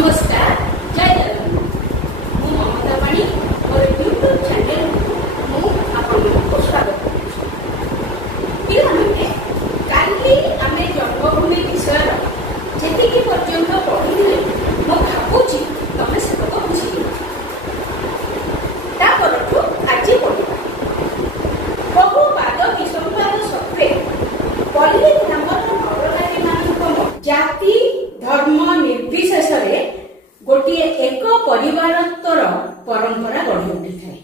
नमस्कार जय जगन्नाथ मु ममता पाणी मोर यूट्यूब चैनल मु आपको स्वागत पिलाने काली आमे जन्मभूमि विषय जेतिकी पर्यंत पढ़ी मो भावुची तमे से तो बुझी ता परठु आज पढ़िबा बहुवाद विसंवाद सत्वे पल्ली ग्रामर नरनारी मानक जाति धर्म निर्विशेष गोटे एक परिवारत्वर परंपरा गढ़ी उठी थाए।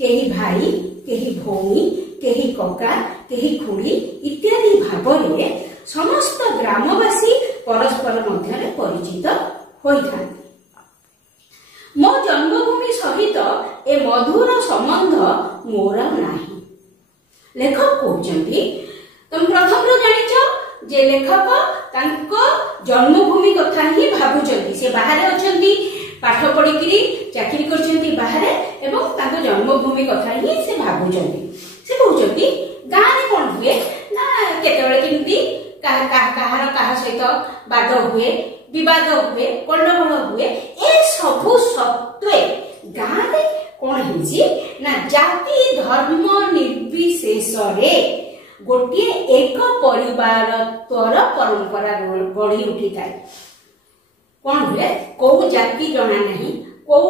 केही भाई केही भौणी केही कका केही खुड़ी इत्यादि भाव में समस्त ग्रामवासी परस्पर मध्य परिचित होइथांती। मो जन्मभूमि सहित ए मधुर संबंध मोर नाही। लेखक कहते तुम प्रथम जानिछ जे लेखक तांको जन्मभूमि कथा ही भाबुचंती। से बाहर अछंती पाठ पढ़ी चाकरी करछंती बाहर एवं तांको जन्मभूमि कथा ही से भाबुचंती। से कहउचंती गां रे कोन हुए ना केतेबेले किंती काहार काहा सहित वाद हुए विवाद हुए गंडगोल हुए ए सबु सत्वे गां रे कोन हिची ना जाति धर्म निर्विशेष रे गोटे एक परिवारत्वर परंपरा गढ़ी उठी थाए। कौन हुए कौ जाति जना नहीं कौ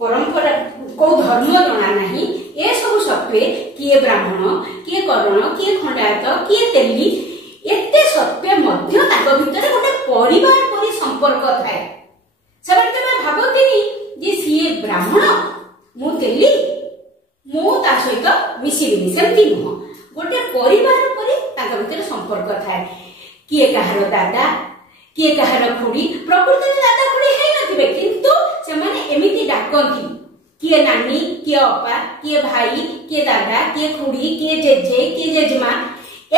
परंपरा कौ धर्म जना नहीं ए सब सत्वे किए ब्राह्मण किए कर्ण किए खंडायत किए तेली एते सत्वे मध्य ताक भितर गोटे परिवार परि संपर्क थाए। सेबे तमे भाबतिनी जे सीए ब्राह्मण मु तेली मु ता सहित मिसिबिनी सेमती नुह गोटे परिवार परि ताक भितर संपर्क थाए। किए कहार दादा किए कहार खुड़ी प्रकृति दादा खुड़ी है नथिबे किंतु से माने एमिति डाकंती किए नानी किए अपा किए भाई किए दादा किए खुड़ी किए जेजे किए जेजमा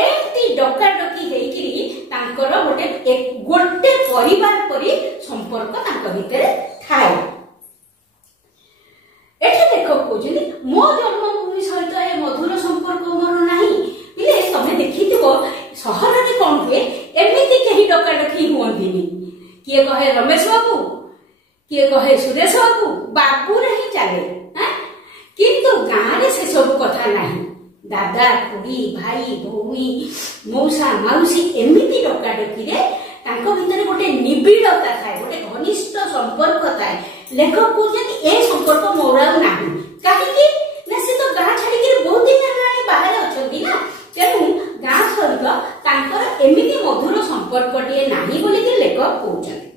एमती डका डकी हेकिरी तांकर गोटे परिवार परि संपर्क तांक भितर थाए। एठी लेखक कहउछन्ती मो जन्मभूमि सहित ए मधुर संपर्क मोर नाही। पिले तमे देखिथिबो सहर रे कोन हुए एमिति केही डका डकी हुअन्तिनी। किए कहे रमेश बाबू किए कहे सुरेश बाबू बाबू रे ही चले हां किंतु गां रे से सब कथा नाही। दादा खुड़ी भाई भौणी मौसा माउसी एमिति डका डकी रे तांको भितर गोटे निबिड़ता थाए गोटे घनिष्ठ संपर्क थाए। लेखक कहते ए संपर्क मोर नाही काहेकि ना से तो गां छाड़ी के बहुत दिन हेलानी बाहर अछंती ना तेनु गां सहित तांकर एमिति मधुर संपर्कटिए नाही बोली कि लेखक कहउछन्ती।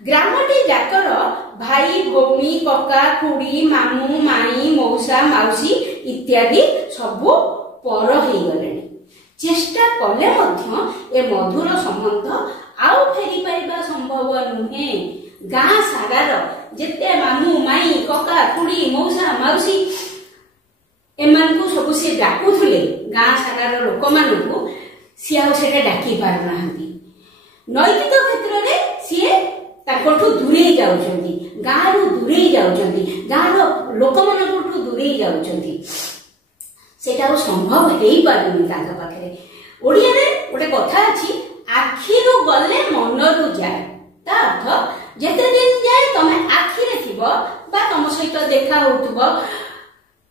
ग्रामटी जाकर भाई भौणी कका खुड़ी मामू माई मौसा माउसी इत्यादि सबु पर हेई गलेनी। चेष्टा कले मध्य ए मधुर संबंध आउ फेरी पाइबा संभव नुहे। गां सारार जेते मामू माई कका खुड़ी मौसा माउसी एमानकु सबु से डाकुथुले गां सारार लोक मानकु सी आउ सेटा डाकी पारु नाहंती। नैतिक क्षेत्र रे सी ताकठु दूरे जाउछंती गां रु दूरे जाउछंती गां रो लोक मानकठु दूरे जाउछंती। सेटा संभव हेई पारुनी तांका पाखरे। ओडिया रे गोटे कथा अछि आखिरु गले मनरु जाय। ता अर्थ जेते दिन जाय तमे आखि रे थिबो बा तम सहित देखा होतुबो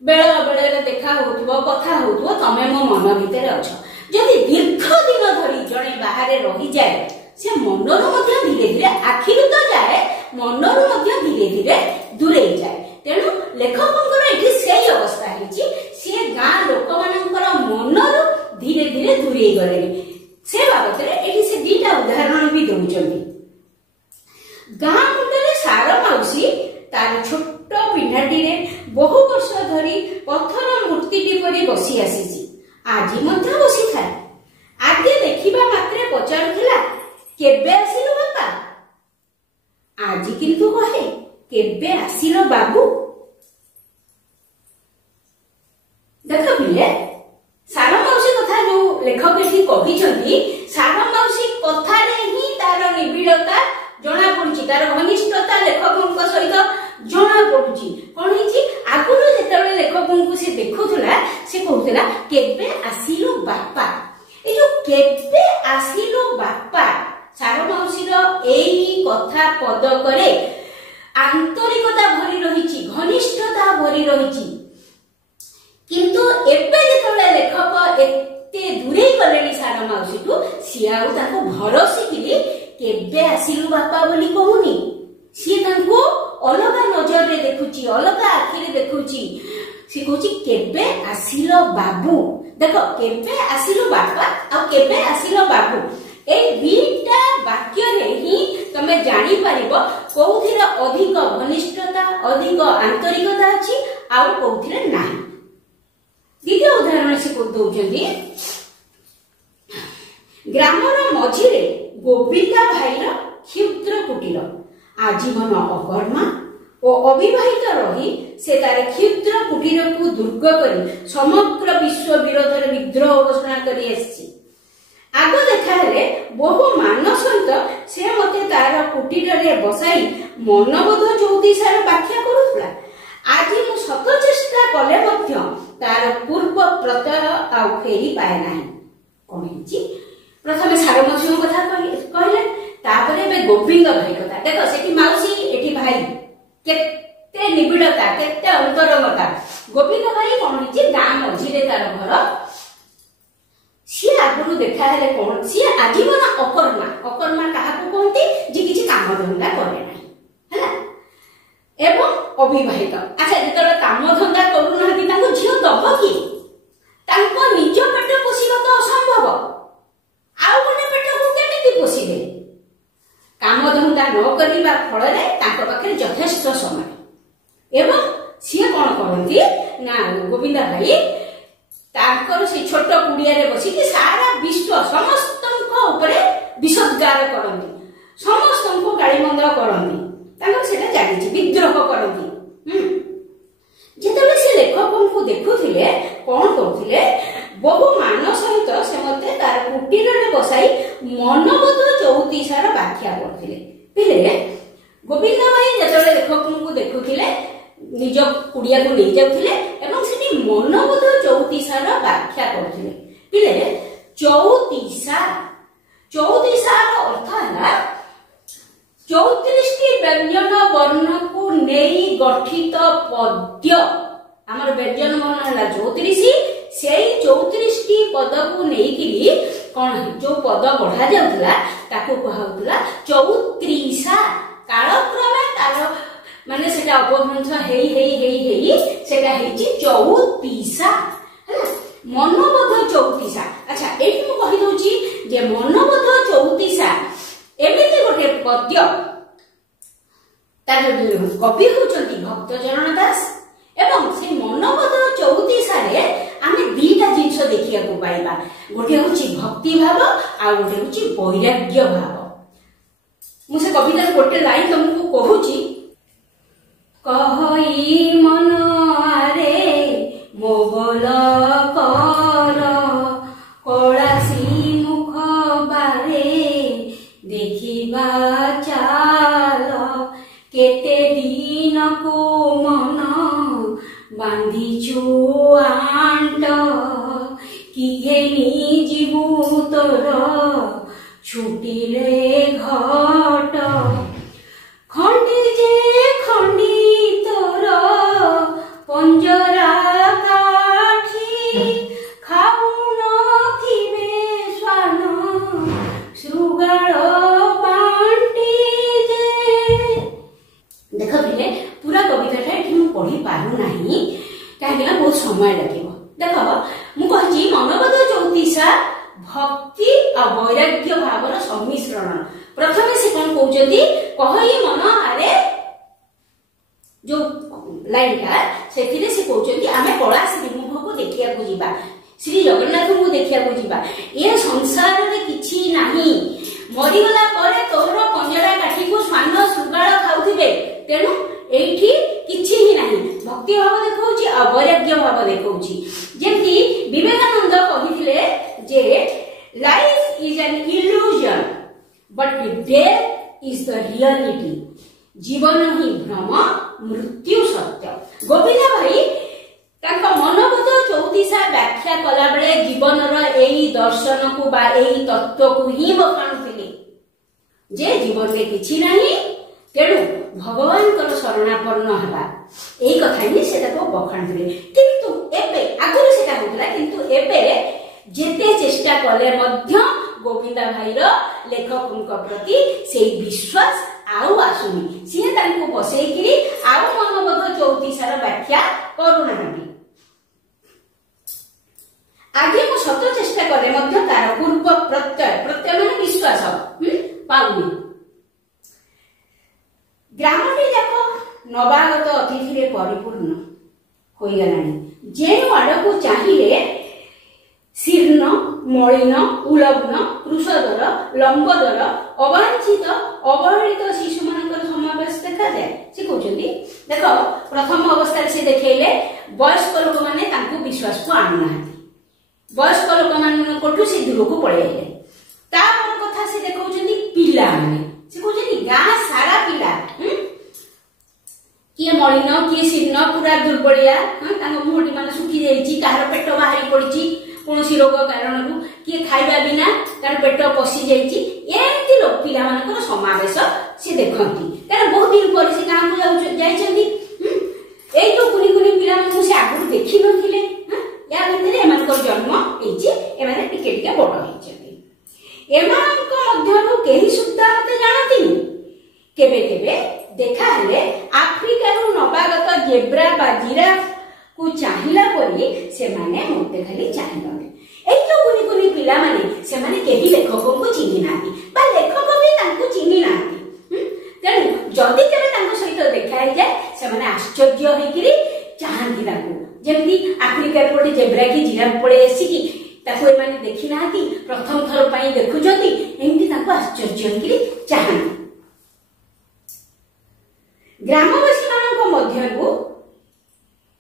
बेला बेला रे देखा होतुबो कथा होतुबो तमे मो मन भितर अछ। जदि दीर्घ दिन धरि जणे बाहर रहि जाय से मनरु मध्य धीरे धीरे आखिरु तो जाय मनरु मध्य धीरे धीरे दूरे जाय। तेणु लेखकंकर एठी सेही अवस्था हिची से गां लोक मानकर मनरु धीरे धीरे दूरे गले। से बाबत रे एठी से दीटा उदाहरण भी दउचंती। गां मुंडरे सार माउसी तार छोट पिंडाटी रे बहु वर्ष धरी पत्थर मूर्तिटी परि बसी आसीची। आज मध्य बसी थाए। आगे देखिबा मात्रे पचारुथिला केबे आसिलो बापा। आज किंतु कहे केबे आसिलो बाबू। देख पिले सार माउसी कथा जो लेखक एठी कहिचंती सार माउसी कथा रे ही तार निबिड़ता जना पड़ुची तार घनिष्ठता लेखकक सहित जना पड़ुची। कोन हिची आगुरु जेतेबेले लेखकक से देखुथला से कहउतला केबे आसिलो बापा। ए जो केबे आसिलो बापा सार माउसी रो एई कथा पदकरे आंतरिकता भरी रही, घनिष्ठता भरी रही। किंतु एबे जेतबेले लेखक एते दूरे गलेनी सारा माउसीटू सी आउ ताको भरोसिकिली केबे आसिलु बापा बोली कहूनी, सी ताको अलगा नजर रे देखुची, अलगा आखि रे देखुची। सी कहूची केबे आसिलो बाबू। देखो केबे आसिलु बापा आ केबे आसिलो बाबू, ए दुईटा वाक्य रे ही तमे जानि परिबो कोउथिरा अधिक घनिष्ठता, अधिक आंतरिकता अछि आ कोउथिरा नाही। द्वितीय उदाहरण से दौरान ग्रामर मझिरे गोविंदा भाईर क्षुद्र कुटीर आजीवन अकर्मा और अविवाहित रही से तार क्षुद्र कुटीर को दुर्ग करी समग्र विश्व विरोध विद्रोह घोषणा करी आसी। आग देखाले बहु मान सहित से मते तार कुटीर रे बसाई मनबोध ज्योतिषार व्याख्या करुला। आज मु शत चेष्टा कले मध्य तार पूर्व प्रत्यय आ फेरी पाए नाही। कोन हिची प्रथमे सारो मसियो कथा कहले, तापरे बे गोविंद भाई कथा। देखो सेठी माउसी एठी भाई, केते निबिड़ता, केते अंतरंगता। गोविंद भाई कोन हिची गां मझिरे तार घर, सी आगुरु देखा हेले कोन सी आजीवन अकर्मा। अकर्मा काहाकू कोनती जे किछि काम धंदा करे नाही, हैला, एवं अविवाहित। अच्छा जेतबे काम धंदा करू नाही ताको झियो दब कि ताको निज पेट पोषिबा तो असंभव, आउ कोने पेट को केमिति पोषिबे। काम धंदा न करिबा फल रे ताको पाखे यथेष्ट समय। एवं सी कोन करंती ना गोविंदा भाई ताकर से छोट कुड़िया रे बसी कि सारा विश्व समस्तनको ऊपर विषोद्गार करंती, समस्तनको गाली मंद करंती, ताकर सेटा जानिछि विद्रोह करंती। जेतबे से लेखक को देखुथिले कोन करथिले, बहु मान सहित से मते तार कुटीर रे बसाई मनबोध ज्योतिषार व्याख्या करथिले। पिले गोविंद भाई जेतबे लेखक को देखुथिले निज कुड़िया को ले जाउथिले एवं सेठी मनबोध ज्योतिषार व्याख्या करथिले। पिले ज्योतिषार, ज्योतिषार अर्थ है 34टी व्यंजन वर्ण को नेई गठित पद्य। हमर व्यंजन वर्ण है 34, सेई 34टी पद को नेई किली कोन जो पद बढ़ा जाउतला ताको कहउतला 34। कालक्रमे तार माने सेटा अपभ्रंश हेई हेई हेई हेई सेटा हेची 34 हैला, मनोबोध 34। अच्छा एठी मु कहि दोची जे मनोबोध 34 एमिति गोटे पद्य। तार कवि होचंती भक्त चरण दास एवं से मनोबोध 34 रे आमे दीटा जिंस देखिया को पाइबा, गोटे होची भक्ति भाव आ गोटे होची वैराग्य भाव। मु से कविता गोटे लाइन तुमको कहूची, कहई मन आरे मोगल कर कलासी मुख बारे देखिबा चाल केते दिन को मन बांधिछु आंट कि घेनी जीवु तोर छुटिले घट खंडी जे खंडी तोर पंजरा काठी खाऊ नथिबे स्वान श्रुगाल बांटी जे। देख पिले पूरा कविताटा एठी मु पढ़ी पारु नाही काहेकि बहुत समय लागिबो। देख मु कहछि मनोबोध 34 भक्ति और वैराग्य भावर सम्मिश्रण। प्रथमे से कौन कहउछथि, कहई मन आरे जो लाइन का सेथिरे से कहउछथि आमे कला श्रीमुख को देखिया को जिबा, श्री जगन्नाथ को देखिया को जिबा। ए संसार रे किछि नाही, मरिगला परे तोर पंजरा काठी को स्वान सुगाळ खाउथिबे, तेनु एठी किछि ही नाही। भक्ति भाव देखौछि आ वैराग्य भाव देखौछि। जेमति विवेकानंद कहिथिले जे life is an illusion but death is the reality. जीवन ही भ्रम, मृत्यु सत्य। गोविंद भाई तांका मनोबोध 34 व्याख्या कला बेले जीवन रो एई दर्शन को बा एई तत्व को ही बखाणुथिले। जे जीवन में किछि नहीं तेणु भगवान शरणापन्न हवा यही कथा ही से बखाणुले किंतु एबे आगुरी सेटा होतला किंतु एबे जेते चेष्टा कले मध्य गोविंदा भाईर लेखक प्रति से विश्वास आउ आसुनी सी तांको बसैकिरी आउ मनोबोध 34 व्याख्या करूनाहांती आगे मु शत चेष्टा कले मध्य तार पूर्व प्रत्यय प्रत्यय माने विश्वास पाउनी ग्रामटी जाक नवागत अतिथि रे परिपूर्ण होई गलानी जे आड़कू चाहिए शीर्ण मलिन उलग्न कृषदर लंबदर अवांछित अवहेलित शिशु मानकर समावेश देखा जाए से कहते देख प्रथम अवस्था से देखले वयस्क लोक माने तांको विश्वास को आनु वयस्क लोक मानकठू से दूर को पळेइले तापर कथा से देखौचंदी पिला माने से कहउचंदी गां सारा पिला किए मलिन किए शीर्ण पूरा दुर्बलिया तांको मुहटी माने सुखी जाईची तार पेट बाहरी पड़िची कौनसी रोग कारण किए खाइबा बिना तार पेट पशि जाईची एमती लोक पिला मानकर समावेश से देखंती कारण बहुत दिन पर से गां को जाईचंदी एई तो कुनी कुनी पिला मानकु से आगु देखि नथिले या भितरे एमानकर जन्म हेची एमाने टिके टिके बड़ हेचंदी एमानक मध्यरु केही सुद्धा मते जानती केबे केबे देखा हेले आफ्रिका रु नवागत जेब्रा बा जिराफ को चाहिला परी से माने मोते खाली चाहिबे एई तो कुनी कुनी पिला माने से माने केही लेखक को चिन्हि नाती बा लेखक भी तांको चिन्हि नाती तेणु जदि केबे तांको सहित देखा हे जाय से माने आश्चर्य होइकिरी चाहंती तांको जेमती आफ्रिका रे गोटे जेब्रा की जिराफ पळे एसी की ताको ए माने देखि नाती प्रथम थर पई देखुजती एमती तांको आश्चर्य होइकिरी चाहंती ग्रामवासी मानक मध्यरु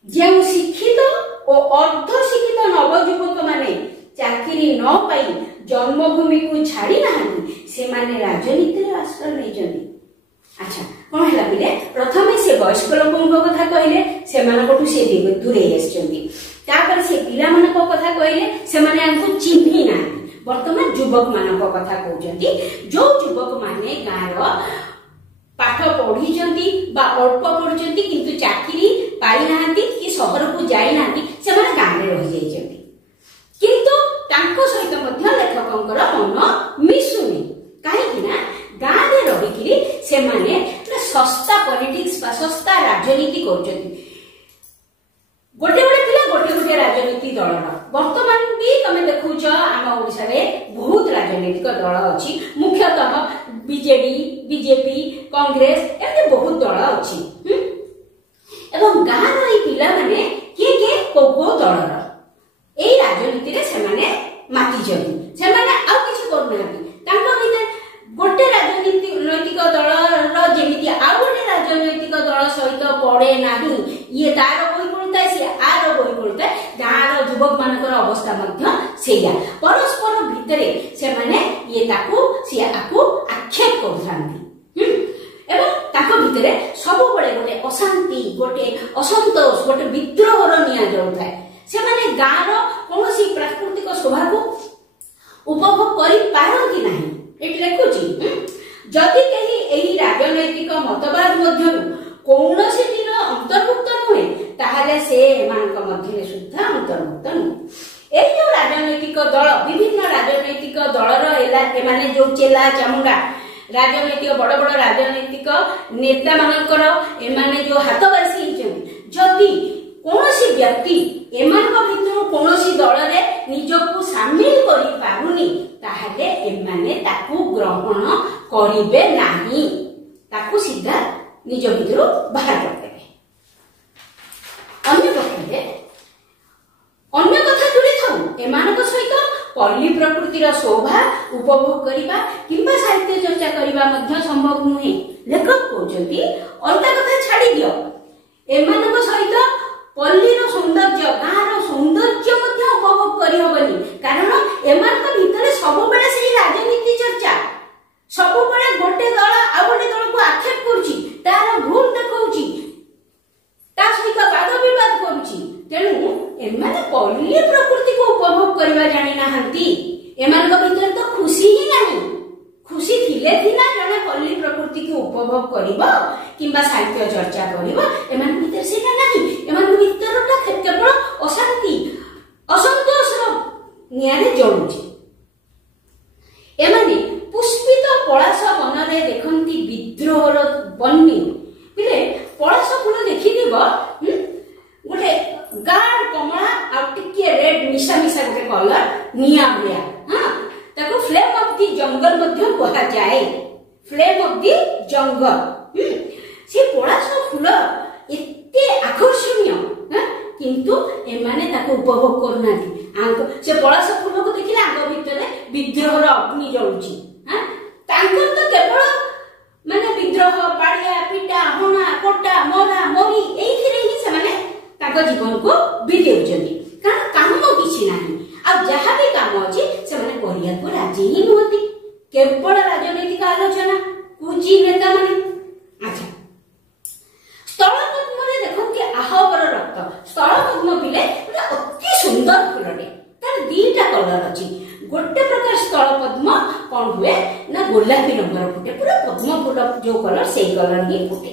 जे शिक्षित और अर्ध शिक्षित नवयुवक माने चाकरी न पाई जन्मभूमि को छाड़ी नाहांती से माने राजनीति रे आश्रय नै जंदी अच्छा कोन हला बिले प्रथमे से वयस्क लोकक कथा कहले से मानकटू से दूरे आछंदी तापर से पिला मानक कथा कहले से माने हमको चिन्हि ना वर्तमान युवक मानक कथा कहउजंती जो युवक माने गार पाठ पढ़ी बा अल्प पढ़ी किंतु चाकरी पाई नांती कि शहर को जाई नांती से माने गां रे रहि जाइछंती किंतु तांको सहित मध्य लेखकंकर मन मिसुनी काहे कि ना गां रे रहि कि से माने सस्ता पॉलिटिक्स बा सस्ता राजनीति करछंती गोटे गोटे पिला गोटे गोटे राजनीति दल वर्तमान भी तमे देखुछ आम ओडिसा रे बहुत राजनीतिक दल अछि मुख्यतः बीजेडी बीजेपी कांग्रेस एते बहुत दल अछि एवं गां रे पिला माने के को दल ए राजनीति रे से माने माति जति से माने आ किछ करनाती तांको भीतर गोटे राजनीति नैतिक दल रो जेमिति आ गोटे राजनीतिक दल सहित पड़े नाही ये तार कोई कोनता से आर कोई कोनता गां रो युवक मानकर अवस्था मध्य सेया परस्पर भितरे से माने ये ताको से आको आक्षेप करथांती एवं ताको भितरे सब बळे गोटे अशांति गोटे असंतोष गोटे विद्रोहर निया जाउथाय से माने गां रो कोनोसी प्राकृतिक शोभा को उपभोग करि पारंती नाही एट लेखुची जदि केही एही राजनैतिक मतवाद मध्यरु कौनसी दिन अंतर्भुक्त नुहे ताहले से एमानक मध्यरे सुद्धा अंतर्भुक्त नुहे ए जो राजनैतिक दल विभिन्न राजनैतिक दलर एमाने जो चेला चामुंडा राजनैतिक बड़ बड़ राजनैतिक नेता मानकर एमाने जो हाथबासी हिचंती जदि कौनसी व्यक्ति एमानक भितर कौनसी दल रे निजको शामिल करि पारुनी ताहले एमाने ताकू ग्रहण करिबे नाही ताकू सीधा निज भितर बाहर करदेबे अन्य पक्षे अन्य कथा जोड़ी थाउ एमानक सहित पल्ली प्रकृतिर शोभा उपभोग करिबा किंबा साहित्य चर्चा करिबा मध्य संभव नुहे लेखक कहउचंती अलता कथा छाड़ी दियो एमानक सहित पल्लीर सौंदर्य गाँर सौंदर्य मध्य उपभोग करि होबनी कारण एमानक भितरे सब बेले सेही राजनीति चर्चा सब बेले गोटे दल आ गोटे दल को आक्षेप करूची तार भूल देखौची ता सहित वाद विवाद करूची तेणु एमाने पल्ली प्रकृति को उपभोग करबा जानि नाहंती एमानक भितर तो खुशी ही नाही खुशी थिले थिना जण ଉପଭୋଗ କରିବ କିମ୍ବା ସାହିତ୍ୟ ଚର୍ଚ୍ଚା କରିବ, ଏମାନଙ୍କ ଭିତରେ ସେଇଟା ନାହିଁ। ଏମାନଙ୍କ ଭିତରଟା କେବଳ ଅଶାନ୍ତି ଅସନ୍ତୋଷର ନିଆଁରେ ଜଳୁଛି। ଏମାନେ ପୁଷ୍ପିତ ପଳାଶ ବନରେ ଦେଖନ୍ତି ବିଦ୍ରୋହର ବହ୍ନି। ପିଲେ ପଳାଶ ଫୁଲ ଦେଖିଥିବ, ଗୋଟେ ଗାଢ କମଳା ଆଉ ଟିକେ ରେଡ୍ ମିଶା ମିଶା ଗୋଟେ କଲର ନିଆଁ ଭଳିଆ। ତାକୁ ଫ୍ଲେମ୍ ଅଫ୍ ଦି ଜଙ୍ଗଲ ମଧ୍ୟ କୁହାଯାଏ। ଫ୍ଲେମ୍ ଅଫ୍ ଦି ଜଙ୍ଗଲ। ସେ ପଳାଶ ଫୁଲ ଏତେ ଆକର୍ଷଣୀୟ, କିନ୍ତୁ ଏମାନେ ତାକୁ ଉପଭୋଗ କରୁନାହାନ୍ତି। ସେ ପଳାଶ ଫୁଲକୁ ଦେଖିଲେ ଆଗ ଭିତରେ ବିଦ୍ରୋହର ଅଗ୍ନି ଜଳୁଛି। ତାଙ୍କର ତ କେବଳ ମାନେ ବିଦ୍ରୋହ, ପାଳିଆ ପିଟା, ହଣା କଟା, ମରା ମରି ଏଇଥିରେ ହିଁ ସେମାନେ ତାଙ୍କ ଜୀବନକୁ ବିତେଉଛନ୍ତି। କାରଣ କାମ କିଛି ନାହିଁ, ଆଉ ଯାହା ବି କାମ ଅଛି ସେମାନେ କରିବାକୁ ରାଜି ହିଁ ନୁହନ୍ତି। କେବଳ ରାଜନୈତିକ ଆଲୋଚନା, କୁଜି ନେତା ମାନେ। ଆଚ୍ଛା, ସ୍ଥଳପଦ୍ମରେ ଦେଖନ୍ତି ଆହବର ରକ୍ତ। ସ୍ଥଳପଦ୍ମ ପିଲେ ଗୋଟେ ଅତି ସୁନ୍ଦର ଫୁଲଟେ, ତାର ଦିଟା କଲର ଅଛି। ଗୋଟେ ପ୍ରକାର ସ୍ଥଳପଦ୍ମ କଣ ହୁଏ ନା ଗୋଲାପୀ ରଙ୍ଗର ଫୁଟେ, ପୁରା ପଦ୍ମ ଫୁଲ ଯୋଉ କଲର ସେଇ କଲର ହିଁ ଫୁଟେ।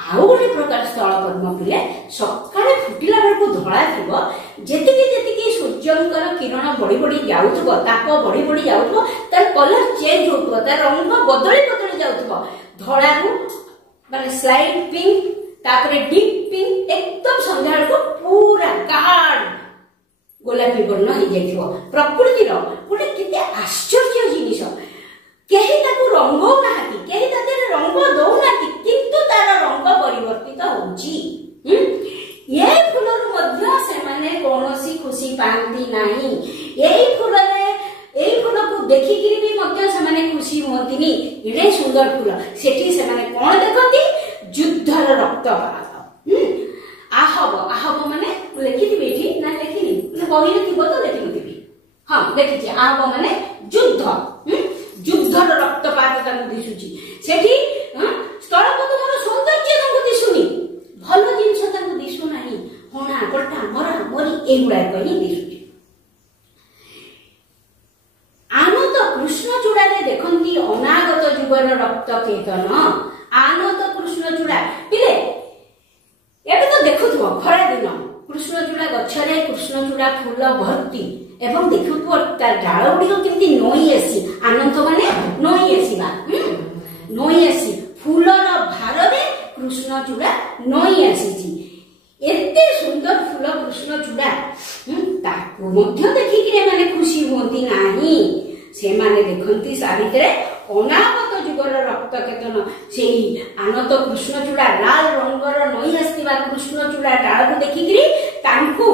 ଆଉ ଗୋଟେ ପ୍ରକାର ସ୍ଥଳପଦ୍ମ ପିଲେ ସକାଳେ ଫୁଟିଲା ବେଳକୁ ଧଳା ଥିବ। ଯେତିକି ଯେତିକି ସୂର୍ଯ୍ୟଙ୍କର କିରଣ ବଢି ବଢି ଯାଉଥିବ, ତାପ ବଢି ବଢି ଯାଉଥିବ, ତାର କଲର ଚେଞ୍ଜ ହଉଥିବ, ତାର ରଙ୍ଗ ବଦଳି ବଦଳି ଯାଉଥିବ। ଧଳାରୁ ମାନେ ସ୍ଲାଇଟ୍ ପିଙ୍କ, ତାପରେ ଡିପ୍ ପିଙ୍କ, ଏକଦମ ସନ୍ଧ୍ୟା ବେଳକୁ ପୁରା ଗାଢ ଗୋଲାପୀ ବର୍ଣ୍ଣ ହେଇଯାଇଥିବ। ପ୍ରକୃତିର ଗୋଟେ କେତେ ଆଶ୍ଚର୍ଯ୍ୟ ଜିନିଷ। କେହି ତାକୁ ରଙ୍ଗଉ ନାହାନ୍ତି, କେହି ତା ଦେହରେ ରଙ୍ଗ ଦଉନାହାନ୍ତି, କିନ୍ତୁ ତାର ରଙ୍ଗ ପରିବର୍ତ୍ତିତ ହଉଛି। ଏ ଫୁଲରୁ ମଧ୍ୟ ସେମାନେ କୌଣସି ଖୁସି ପାଆନ୍ତି ନାହିଁ। ଏଇ ଫୁଲକୁ ଦେଖିକିରି ବି ମଧ୍ୟ ସେମାନେ ଖୁସି ହୁଅନ୍ତିନି। ଏଡେ ସୁନ୍ଦର ଫୁଲ, ସେଠି ସେମାନେ କଣ ଦେଖନ୍ତି? ଯୁଦ୍ଧର ରକ୍ତପାତ। ଆହବ, ଆହବ ମାନେ ଲେଖିଥିବି ଏଠି ନା ଲେଖିନି, ବହିରେ ଥିବ ତ ଲେଖିନଥିବି। ହଁ ଲେଖିଛି, ଆହବ ମାନେ ଯୁଦ୍ଧ। ଯୁଦ୍ଧର ରକ୍ତପାତ ତାଙ୍କୁ ଦିଶୁଛି ସେଠି। ସ୍ଥଳପଦ୍ମର ସୌନ୍ଦର୍ଯ୍ୟ ତାଙ୍କୁ ଦିଶୁନି, ଭଲ ଜିନିଷ ତାଙ୍କୁ ଦିଶୁନାହିଁ। ହଣା କଟା ମରା ମରି ଏଇଗୁଡାକ ହିଁ ଦିଶୁଛି। ଆନତ କୃଷ୍ଣଚୂଡାରେ ଦେଖନ୍ତି ଅନାଗତ ଯୁଗର ରକ୍ତ କେତନ। ଆନତ କୃଷ୍ଣଚୂଡା ପିଲେ ଏବେ ତ ଦେଖୁଥିବ ଖରା ଦିନ କୃଷ୍ଣଚୂଡା ଗଛରେ କୃଷ୍ଣଚୂଡା ଫୁଲ ଭର୍ତ୍ତି, ଏବଂ ଦେଖୁଥିବ ତା ଡାଳ ଗୁଡିକ କେମିତି ନଇଁ ଆସି, ଆନନ୍ଦ ମାନେ ନଇଁ ଆସିବା, ନଇଁ ଆସି ଫୁଲର ଭାରରେ କୃଷ୍ଣଚୂଡା ନଇଁ ଆସିଛି। ଏତେ ସୁନ୍ଦର ଫୁଲ କୃଷ୍ଣଚୂଡା, ତାକୁ ମଧ୍ୟ ଦେଖିକିରି ଏମାନେ ଖୁସି ହୁଅନ୍ତି ନାହିଁ। ସେମାନେ ଦେଖନ୍ତି ତା ଭିତରେ ଅନାଗତ ଯୁଗର ରକ୍ତ କେତନ। ସେଇ ଆନତ କୃଷ୍ଣଚୂଡା, ଲାଲ ରଙ୍ଗର ନଇଁ ଆସିଥିବା କୃଷ୍ଣଚୂଡା ଡାଳକୁ ଦେଖିକିରି ତାଙ୍କୁ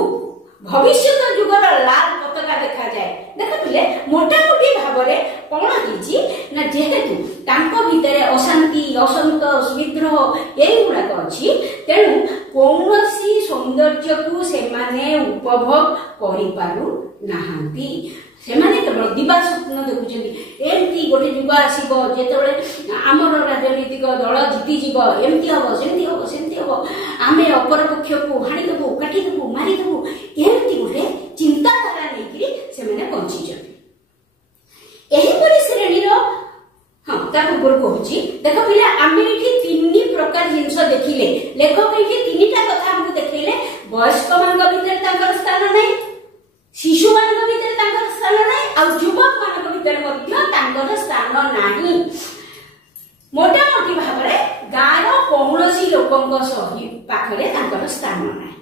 ଭବିଷ୍ୟତ ଯୁଗର ଲାଲ ପତାକା ଦେଖାଯାଏ। ଦେଖିଥିଲେ ମୋଟାମୋଟି ଭାବରେ କଣ ହେଇଛି ନା, ଯେହେତୁ ତାଙ୍କ ଭିତରେ ଅଶାନ୍ତି, ଅସନ୍ତୋଷ, ବିଦ୍ରୋହ ଏଇଗୁଡାକ ଅଛି, ତେଣୁ କୌଣସି ସୌନ୍ଦର୍ଯ୍ୟକୁ ସେମାନେ ଉପଭୋଗ କରିପାରୁ ନାହାନ୍ତି। ସେମାନେ କେବଳ ଦିବା ସ୍ୱପ୍ନ ଦେଖୁଛନ୍ତି। ଏମିତି ଗୋଟେ ଯୁଗ ଆସିବ ଯେତେବେଳେ ଆମର ରାଜନୈତିକ ଦଳ ଜିତିଯିବ, ଏମିତି ହବ, ସେମିତି ହବ, ସେମିତି ହବ, ଆମେ ଅପର ପକ୍ଷକୁ ହାଣିଦେବୁ, କାଟିଦେବୁ, ମାରିଦେବୁ, ଏମିତି ଗୋଟେ ଚିନ୍ତାଧାରା ନେଇକିରି ସେମାନେ ବଞ୍ଚିଛନ୍ତି। ଏହିପରି ଶ୍ରେଣୀର ତା ପୂର୍ବରୁ କହୁଛି, ଦେଖ ପିଲା, ଆମେ ଏଠି ତିନି ପ୍ରକାର ଜିନିଷ ଦେଖିଲେ। ଲେଖକ ଏଠି ତିନିଟା କଥା ଆମକୁ ଦେଖେଇଲେ। ବୟସ୍କ ମାନଙ୍କ ଭିତରେ ତାଙ୍କର ସ୍ଥାନ ନାହିଁ, ଶିଶୁ ମାନଙ୍କ ଭିତରେ ତାଙ୍କର ସ୍ଥାନ ନାହିଁ, ଆଉ ଯୁବକ ମାନଙ୍କ ଭିତରେ ମଧ୍ୟ ତାଙ୍କର ସ୍ଥାନ ନାହିଁ। ମୋଟାମୋଟି ଭାବରେ ଗାଁର କୌଣସି ଲୋକଙ୍କ ପାଖରେ ତାଙ୍କର ସ୍ଥାନ ନାହିଁ।